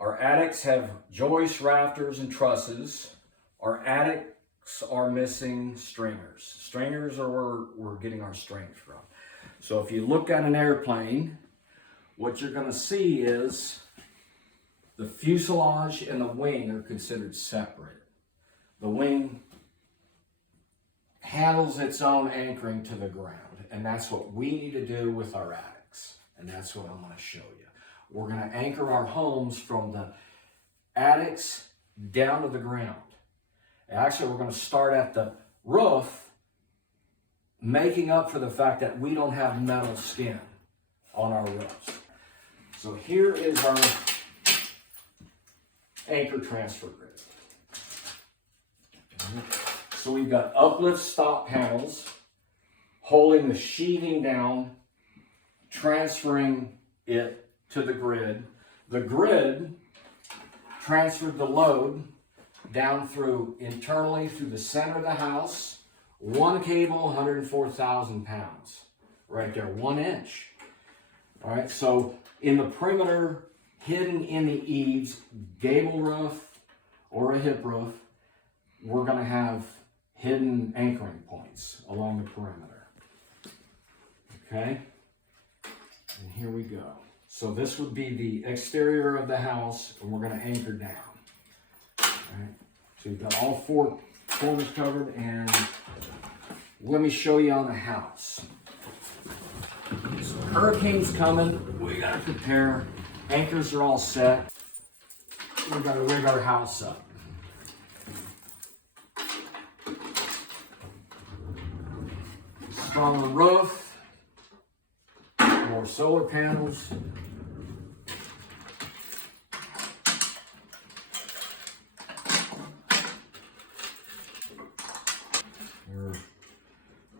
Our attics have joists, rafters, and trusses. Our attics are missing stringers. Stringers are where we're getting our strength from. So if you look at an airplane, what you're going to see is the fuselage and the wing are considered separate. The wing handles its own anchoring to the ground, and that's what we need to do with our attics, and that's what I'm going to show you. We're going to anchor our homes from the attics down to the ground. Actually, we're going to start at the roof, making up for the fact that we don't have metal skin on our roofs. So here is our anchor transfer grid. So we've got uplift stop panels holding the sheathing down, transferring it to the grid. The grid transferred the load down through internally through the center of the house. One cable, 104,000 pounds. Right there, 1 inch. All right, so in the perimeter, hidden in the eaves, gable roof or a hip roof, we're going to have hidden anchoring points along the perimeter. Okay, and here we go. So this would be the exterior of the house, and we're going to anchor down. All right, so you've got all 4 corners covered, and let me show you on the house. So hurricane's coming, we got to prepare. Anchors are all set. We've got to rig our house up. Stronger roof, more solar panels.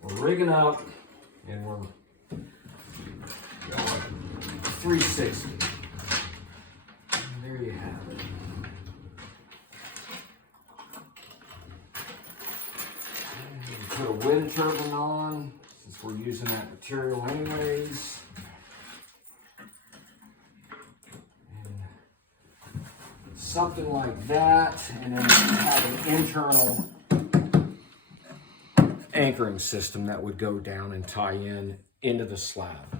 We're rigging up, and we're going 360. And there you have it. Put a wind turbine on, since we're using that material anyways. And something like that, and then we have an internal anchoring system that would go down and tie in into the slab.